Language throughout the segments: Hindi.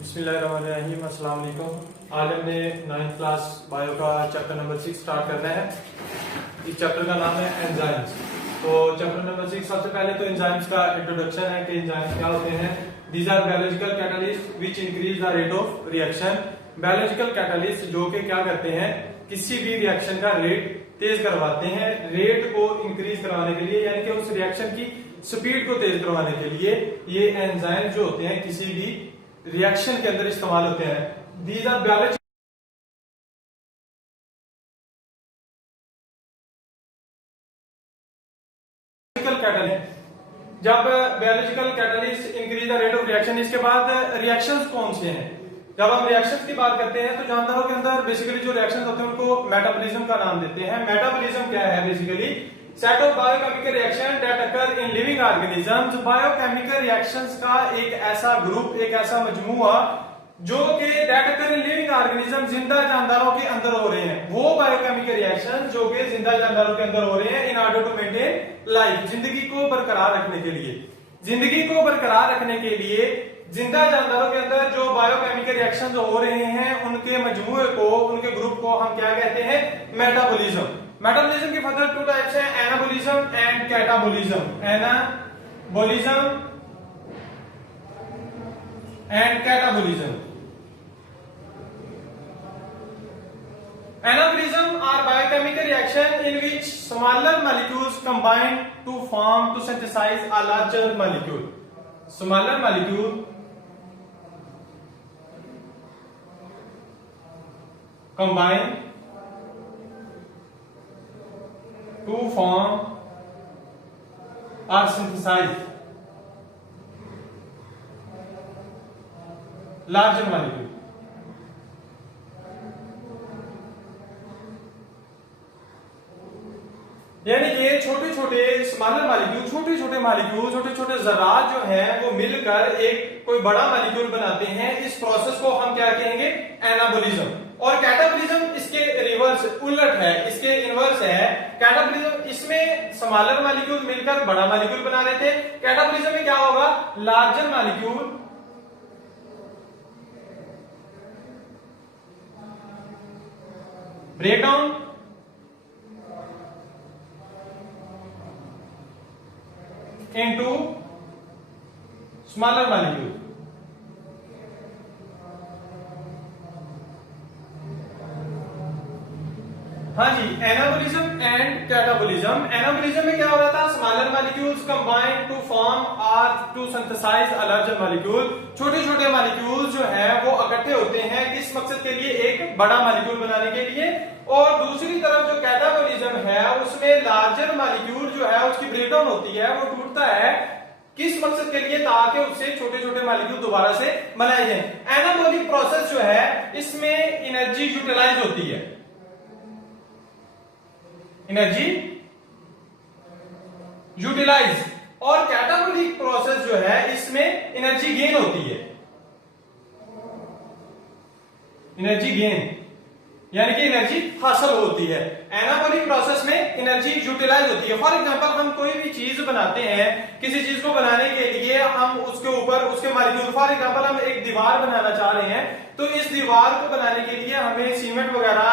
बिस्मिल्लाहिर्रहमानिर्रहीम, अस्सलाम वालेकुम। आज हमने 9th क्लास बायो का चैप्टर नंबर 6 स्टार्ट करना है। इस चैप्टर का नाम है एंजाइम्स। तो चैप्टर नंबर 6 सबसे पहले तो एंजाइम्स का इंट्रोडक्शन है कि एंजाइम्स क्या होते हैं। These are biological catalyst which increase the rate of reaction. Biological catalyst जो कि क्या करते हैं, किसी भी रिएक्शन का रेट तेज करवाते हैं। रेट को इंक्रीज करवाने के लिए, यानी कि उस रिएक्शन की स्पीड को तेज करवाने के लिए ये एंजाइम जो होते हैं किसी भी रिएक्शन के अंदर इस्तेमाल होते हैं। These are biological catalyst. जब biological catalyst increase the rate of reaction, इसके बाद रिएक्शंस कौन से हैं। जब हम रिएक्शंस की बात करते हैं तो जानदारों के अंदर बेसिकली जो रिएक्शंस होते हैं उनको मेटाबॉलिज्म का नाम देते हैं। मेटाबॉलिज्म क्या है? Basically set of biochemical reaction that occur in living organisms. Biochemical reactions का एक ऐसा ग्रुप, एक ऐसा मजमूआ जो कि that occur in living organism, जिंदा जानदारों के अंदर हो रहे हैं। वो बायोकेमिकल रिएक्शन जो कि जिंदा जानदारों के अंदर हो रहे हैं in order to maintain life, जिंदगी को बरकरार रखने के लिए। जिंदगी को बरकरार रखने के लिए जिंदा जानदारों के अंदर जो बायोकेमिकल रिएक्शन हो रहे हैं उनके मजमूए को, उनके ग्रुप को हम क्या कहते हैं? मेटाबॉलिज्म। मेटाबॉलिज्म की फर्दर टू टाइप्स हैं, anabolism and catabolism. Anabolism and catabolism. Anabolism are biochemical reaction in which smaller molecules combine to synthesize a larger molecule. Smaller molecule combine to form or synthesize larger molecule. यानी कि छोटे छोटे स्मॉलर मॉलिक्यूल, छोटे छोटे मॉलिक्यूल, छोटे छोटे जर्रात जो हैं वो मिलकर एक कोई बड़ा मॉलिक्यूल बनाते हैं। इस प्रोसेस को हम क्या कहेंगे? एनाबॉलिज्म। और कैटाबॉलिज्म इसके रिवर्स, उलट है, इसके इनवर्स है। कैटाबॉलिज्म इसमें स्मॉलर मॉलिक्यूल मिलकर बड़ा मॉलिक्यूल बना रहे थे। कैटाबॉलिज्म में क्या होगा? Larger molecule break down into smaller molecule। हाँ जी, एनाबॉलिज्म एंड कैटाबॉलिज्म। एनाबॉलिज्म में क्या हो रहा था? Smaller molecules combine to form और to synthesize a larger molecule. छोटे छोटे मॉलिक्यूल जो है वो इकट्ठे होते हैं किस मकसद के लिए? एक बड़ा मॉलिक्यूल बनाने के लिए। और दूसरी तरफ जो कैटाबॉलिज्म है उसमें लार्जर मॉलिक्यूल जो है उसकी ब्रेकडाउन होती है, वो टूटता है किस मकसद के लिए? ताकि उससे छोटे छोटे मॉलिक्यूल दोबारा से बनाए जाए। एनाबॉलिक प्रोसेस जो है इसमें एनर्जी यूटिलाइज होती है, एनर्जी यूटिलाइज। और कैटाबॉलिक प्रोसेस जो है इसमें एनर्जी गेन होती है, एनर्जी गेन यानी कि एनर्जी हासिल होती है। एनाबॉलिक प्रोसेस में एनर्जी यूटिलाइज होती है। फॉर एग्जांपल हम कोई भी चीज बनाते हैं, किसी चीज को बनाने के लिए हम उसके ऊपर उसके मॉलिक्यूल, फॉर एग्जांपल हम एक दीवार बनाना चाह रहे हैं तो इस दीवार को बनाने के लिए हमें सीमेंट वगैरह,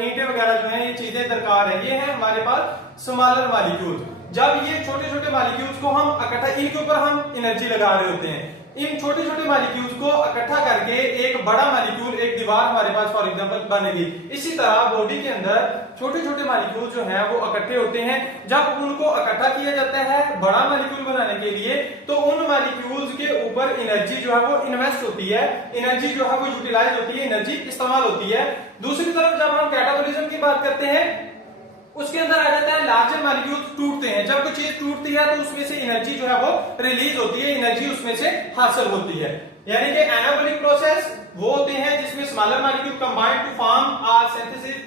ईंटें वगैरह जो है ये चीजें दरकार है। ये है हमारे पास स्मॉलर मॉलिक्यूल। जब ये छोटे छोटे मॉलिक्यूल्स को हम इकट्ठा, इनके ऊपर हम एनर्जी लगा रहे होते हैं, इन छोटे छोटे मॉलिक्यूल्स को इकट्ठा करके एक बड़ा मॉलिक्यूल, एक दीवार हमारे पास फॉर एग्जांपल बनेगी। इसी तरह बॉडी के अंदर छोटे छोटे मॉलिक्यूल जो हैं वो इकट्ठे होते हैं। जब उनको इकट्ठा किया जाता है बड़ा मॉलिक्यूल बनाने के लिए तो उन मॉलिक्यूल्स के ऊपर एनर्जी जो है वो इन्वेस्ट होती है, एनर्जी जो है वो यूटिलाइज होती है, एनर्जी इस्तेमाल होती है। दूसरी तरफ जब हम कैटाबॉलिज्म की बात करते हैं उसके अंदर आ जाता है लार्जर मॉलिक्यूल टूटते हैं। जब कोई चीज टूटती है तो उसमें से एनर्जी जो है वो रिलीज होती है, एनर्जी उसमें से हासिल होती है। यानी कि एनाबॉलिक प्रोसेस वो होते हैं जिसमें smaller molecule combine to form और सिंथेसिस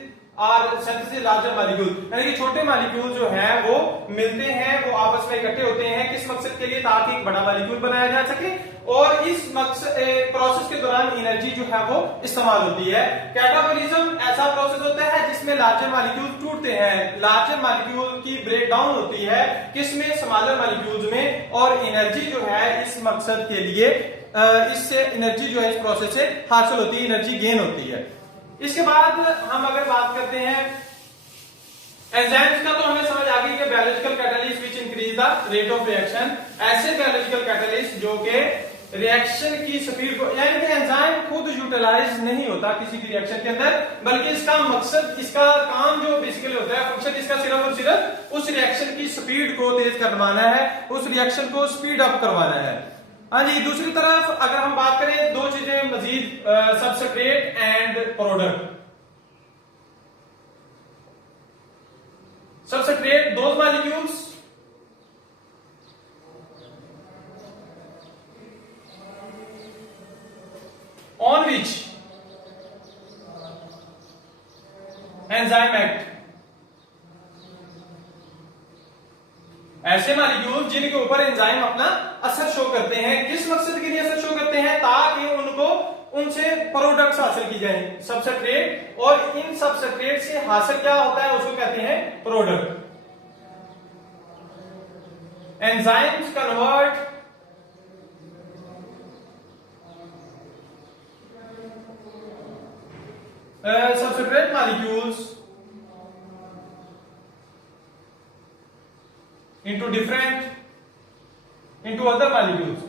लार्जर मॉलिक्यूल, यानी कि छोटे मॉलिक्यूल जो हैं वो मिलते हैं, वो आपस में इकट्ठे होते हैं किस मकसद के लिए? ताकि एक बड़ा मॉलिक्यूल बनाया जा सके। और इस मकसद प्रोसेस के दौरान एनर्जी जो है वो इस्तेमाल होती है। कैटाबॉलिज्म ऐसा प्रोसेस होता है जिसमें लार्जर मॉलिक्यूल टूटते हैं, लार्जर मॉलिक्यूल की ब्रेक डाउन होती है किसमें? स्मॉलर मॉलिक्यूल्स में, और एनर्जी जो है इस मकसद के लिए इससे एनर्जी जो है इस प्रोसेस से हासिल होती है, एनर्जी गेन होती है। इसके बाद हम अगर बात करते हैं एंजाइम्स का, तो हमें समझ आ गई कि biological catalyst which increase the rate of reaction, ऐसे बायोलॉजिकल कैटलिस्ट जो कि रिएक्शन की स्पीड को, यानी कि एंजाइम खुद यूटिलाइज नहीं होता किसी भी रिएक्शन के अंदर, बल्कि इसका मकसद, इसका काम जो बेसिकली होता है, फंक्शन इसका सिर्फ और सिर्फ उस रिएक्शन की स्पीड को तेज करवाना है, उस रिएक्शन को स्पीड अप करवाना है। हाँ जी, दूसरी तरफ अगर हम बात करें दो चीजें मजीद, substrate and product. Substrate those molecules on which enzyme act, ऐसे मॉलिक्यूल जिनके ऊपर एंजाइम अपना असर शो करते हैं। किस मकसद के लिए असर शो करते हैं? ताकि उनको, उनसे प्रोडक्ट्स हासिल की जाए, सबस्ट्रेट, और इन सबस्ट्रेट से हासिल क्या होता है उसको कहते हैं product. Enzymes convert substrate molecules into other molecules।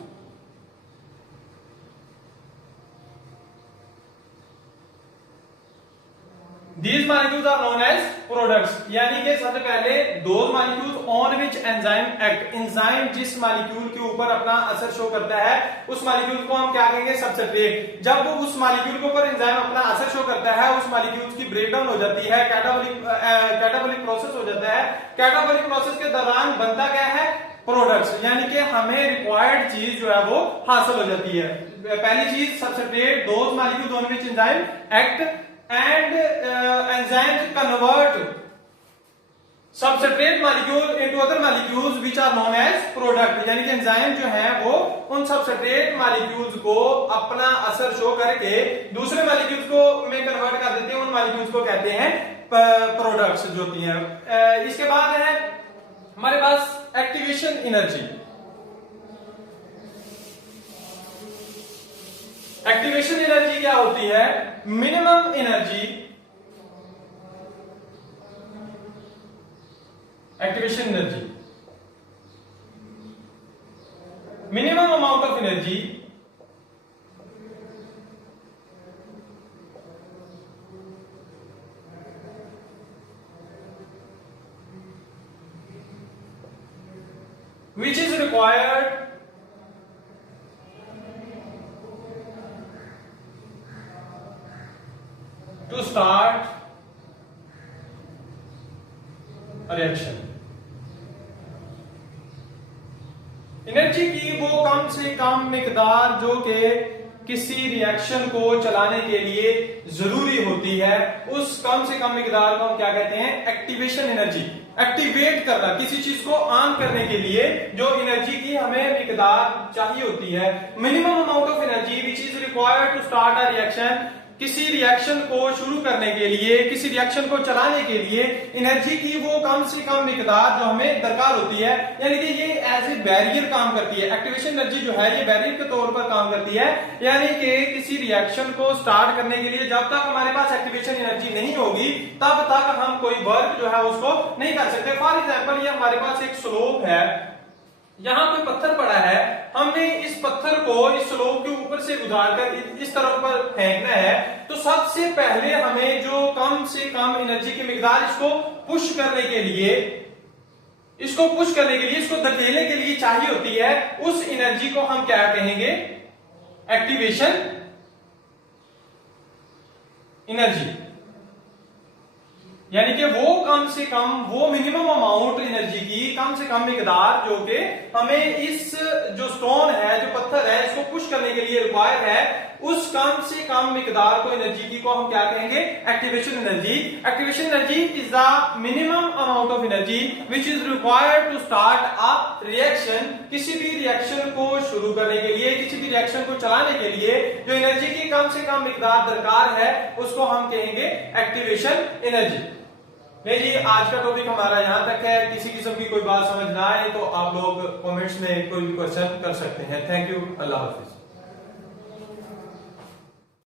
These molecules are known as products, यानी कि सबसे पहले those molecules on which enzyme act, enzyme जिस मॉलिक्यूल के ऊपर अपना असर शो करता है उस मॉलिक्यूल को हम क्या कहेंगे? सबस्ट्रेट। जब वो उस मॉलिक्यूल के ऊपर एंजाइम अपना असर शो करता है, उस मॉलिक्यूल्स की ब्रेकडाउन हो जाती है, कैटाबॉलिक प्रोसेस हो जाता है। कैटाबॉलिक प्रोसेस के दौरान बनता क्या है? प्रोडक्ट्स, यानी कि हमें रिक्वायर्ड चीज जो है वो हासिल हो जाती है। पहली चीज substrate, those molecules on which enzyme act, and enzymes convert substrate molecule into other molecules which are known as product, यानी कि एंजाइम जो है वो उन सबस्ट्रेट मॉलिक्यूल्स को अपना असर शो करके दूसरे मॉलिक्यूल्स को में कन्वर्ट कर देते हैं, उन मॉलिक्यूल्स को कहते हैं प्रोडक्ट्स जो होती हैं। इसके बाद है हमारे पास एक्टिवेशन एनर्जी। एक्टिवेशन एनर्जी क्या होती है? Minimum energy, activation energy, minimum amount of energy which is required to start a reaction। Energy की वो कम से कम मिकदार जो कि किसी रिएक्शन को चलाने के लिए जरूरी होती है, उस कम से कम मिकदार को हम क्या कहते हैं? Activation energy. एक्टिवेट करना, किसी चीज को ऑन करने के लिए जो एनर्जी की हमें मिकदार चाहिए होती है, minimum amount of energy which is required to start a reaction, किसी रिएक्शन को शुरू करने के लिए, किसी रिएक्शन को चलाने के लिए एनर्जी की वो कम से कम मिकदार जो हमें दरकार होती है, यानी कि ये एज ए बैरियर काम करती है। एक्टिवेशन एनर्जी जो है ये बैरियर के तौर पर काम करती है, यानी कि किसी रिएक्शन को स्टार्ट करने के लिए जब तक हमारे पास एक्टिवेशन एनर्जी नहीं होगी तब तक हम कोई वर्क जो है उसको नहीं कर सकते। फॉर एग्जाम्पल ये हमारे पास एक स्लोप है, यहां कोई पत्थर पड़ा है, हमने इस पत्थर को इस स्लोप के ऊपर से गुजारकर इस तरफ पर फेंकना है, तो सबसे पहले हमें जो कम से कम एनर्जी की मिकदार इसको पुश करने के लिए, इसको धकेलने के लिए चाहिए होती है, उस एनर्जी को हम क्या कहेंगे? Activation energy. यानी कि वो कम से कम, वो मिनिमम अमाउंट एनर्जी की कम से कम मिकदार जो कि हमें इस जो स्टोन है, जो पत्थर है, इसको पुश करने के लिए रिक्वायर है, उस कम से कम मिकदार को एनर्जी की को हम क्या कहेंगे? Activation energy. Activation energy is the minimum amount of energy which is required to start a reaction, किसी भी रिएक्शन को शुरू करने के लिए, किसी भी रिएक्शन को चलाने के लिए जो एनर्जी की कम से कम मिकदार दरकार है उसको हम कहेंगे एक्टिवेशन एनर्जी। नहीं जी, आज का टॉपिक हमारा यहां तक है। किसी किस्म की कोई बात समझ ना आए तो आप लोग कमेंट्स में कोई भी क्वेश्चन कर सकते हैं। Thank you, Allah Hafiz.